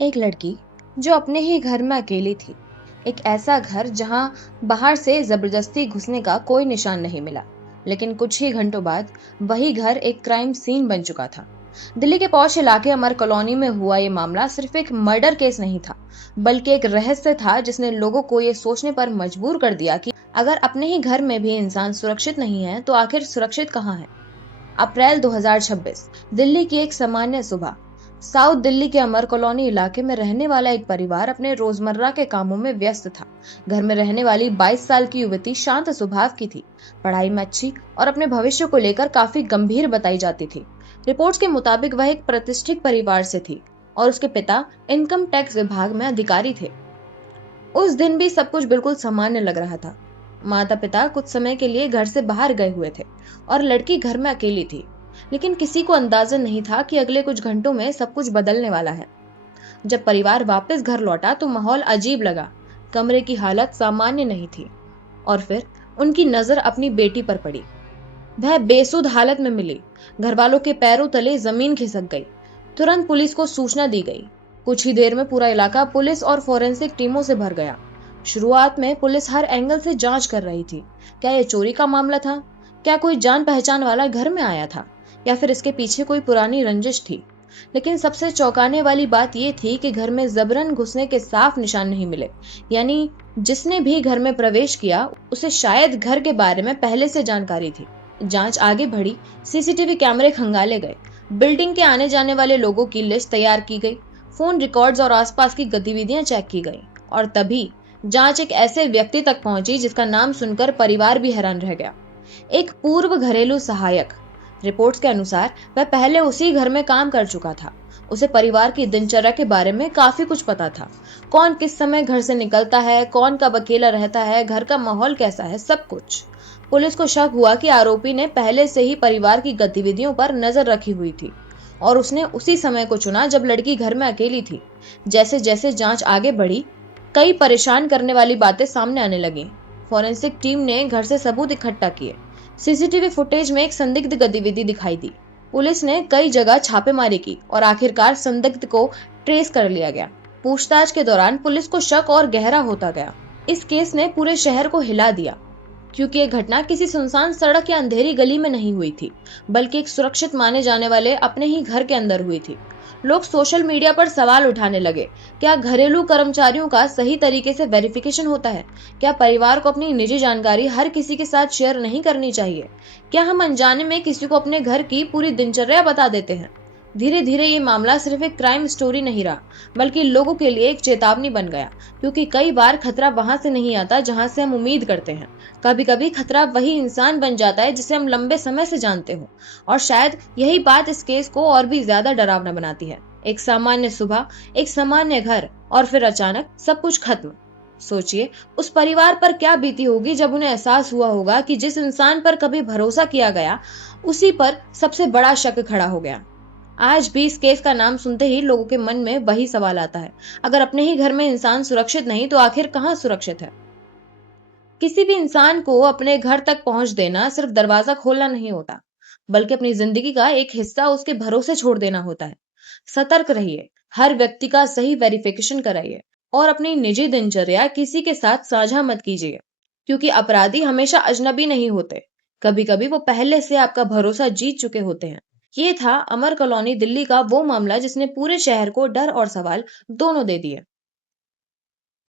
एक लड़की जो अपने ही घर में अकेली थी। एक ऐसा घर जहां बाहर से जबरदस्ती घुसने का कोई निशान नहीं मिला। लेकिन कुछ ही घंटों बाद वही घर एक क्राइम सीन बन चुका था। दिल्ली के पौष इलाके अमर कॉलोनी में हुआ ये मामला सिर्फ एक मर्डर केस नहीं था, बल्कि एक रहस्य था जिसने लोगों को ये सोचने पर मजबूर कर दिया कि अगर अपने ही घर में भी इंसान सुरक्षित नहीं है तो आखिर सुरक्षित कहाँ है। अप्रैल 2026 दिल्ली की एक सामान्य सुबह। साउथ दिल्ली के अमर कॉलोनी इलाके में रहने वाला एक परिवार अपने रोजमर्रा के कामों में व्यस्त था। घर में रहने वाली 22 साल की युवती शांत स्वभाव की थी, पढ़ाई में अच्छी और अपने भविष्य को लेकर काफी गंभीर बताई जाती थी। रिपोर्ट्स के मुताबिक वह एक प्रतिष्ठित परिवार से थी और उसके पिता इनकम टैक्स विभाग में अधिकारी थे। उस दिन भी सब कुछ बिल्कुल सामान्य लग रहा था। माता पिता कुछ समय के लिए घर से बाहर गए हुए थे और लड़की घर में अकेली थी। लेकिन किसी को अंदाजा नहीं था कि अगले कुछ घंटों में सब कुछ बदलने वाला है। जब परिवार वापस घर लौटा तो माहौल अजीब लगा। कमरे की हालत सामान्य नहीं थी और फिर उनकी नजर अपनी बेटी पर पड़ी। वह बेसुध हालत में मिली। घर वालों के पैरों तले जमीन खिसक गई। तुरंत पुलिस को सूचना दी गई। कुछ ही देर में पूरा इलाका पुलिस और फोरेंसिक टीमों से भर गया। शुरुआत में पुलिस हर एंगल से जांच कर रही थी। क्या यह चोरी का मामला था? क्या कोई जान पहचान वाला घर में आया था, या फिर इसके पीछे कोई पुरानी रंजिश थी? लेकिन सबसे चौंकाने वाली बात यह थी कि घर में जबरन घुसने के साफ निशान नहीं मिले। यानी जिसने भी घर में प्रवेश किया उसे शायद घर के बारे में पहले से जानकारी थी। जांच आगे बढ़ी। सीसीटीवी कैमरे खंगाले गए। बिल्डिंग के आने जाने वाले लोगों की लिस्ट तैयार की गई। फोन रिकॉर्ड्स और आसपास की गतिविधियां चेक की गई। और तभी जांच एक ऐसे व्यक्ति तक पहुंची जिसका नाम सुनकर परिवार भी हैरान रह गया। एक पूर्व घरेलू सहायक। रिपोर्ट्स के अनुसार वह पहले उसी घर में काम कर चुका था। उसे परिवार की दिनचर्या के बारे में काफी कुछ पता था। कौन किस समय घर से निकलता है, कौन कब अकेला रहता है, घर का माहौल कैसा है, सब कुछ। पुलिस को शक हुआ कि आरोपी ने पहले से ही परिवार की गतिविधियों पर नजर रखी हुई थी और उसने उसी समय को चुना जब लड़की घर में अकेली थी। जैसे जैसे जांच आगे बढ़ी, कई परेशान करने वाली बातें सामने आने लगी। फॉरेंसिक टीम ने घर से सबूत इकट्ठा किए। सीसीटीवी फुटेज में एक संदिग्ध गतिविधि दिखाई दी। पुलिस ने कई जगह छापेमारी की और आखिरकार संदिग्ध को ट्रेस कर लिया गया। पूछताछ के दौरान पुलिस को शक और गहरा होता गया। इस केस ने पूरे शहर को हिला दिया, क्योंकि ये घटना किसी सुनसान सड़क या अंधेरी गली में नहीं हुई थी, बल्कि एक सुरक्षित माने जाने वाले अपने ही घर के अंदर हुई थी। लोग सोशल मीडिया पर सवाल उठाने लगे। क्या घरेलू कर्मचारियों का सही तरीके से वेरिफिकेशन होता है? क्या परिवार को अपनी निजी जानकारी हर किसी के साथ शेयर नहीं करनी चाहिए? क्या हम अनजाने में किसी को अपने घर की पूरी दिनचर्या बता देते हैं? धीरे धीरे ये मामला सिर्फ एक क्राइम स्टोरी नहीं रहा, बल्कि लोगों के लिए एक चेतावनी बन गया। क्योंकि कई बार खतरा वहां से नहीं आता जहां से हम उम्मीद करते हैं। कभी कभी खतरा वही इंसान बन जाता है जिसे हम लंबे समय से जानते हो। और शायद यही बात इस केस को और भी ज्यादा डरावना बनाती है। एक सामान्य सुबह, एक सामान्य घर, और फिर अचानक सब कुछ खत्म। सोचिए उस परिवार पर क्या बीती होगी जब उन्हें एहसास हुआ होगा कि जिस इंसान पर कभी भरोसा किया गया, उसी पर सबसे बड़ा शक खड़ा हो गया। आज भी इस केस का नाम सुनते ही लोगों के मन में वही सवाल आता है। अगर अपने ही घर में इंसान सुरक्षित नहीं तो आखिर कहाँ सुरक्षित है? किसी भी इंसान को अपने घर तक पहुंच देना सिर्फ दरवाजा खोलना नहीं होता, बल्कि अपनी जिंदगी का एक हिस्सा उसके भरोसे छोड़ देना होता है। सतर्क रहिए, हर व्यक्ति का सही वेरिफिकेशन कराइए और अपनी निजी दिनचर्या किसी के साथ साझा मत कीजिए, क्योंकि अपराधी हमेशा अजनबी नहीं होते। कभी कभी वो पहले से आपका भरोसा जीत चुके होते हैं। ये था अमर कॉलोनी दिल्ली का वो मामला जिसने पूरे शहर को डर और सवाल दोनों दे दिए।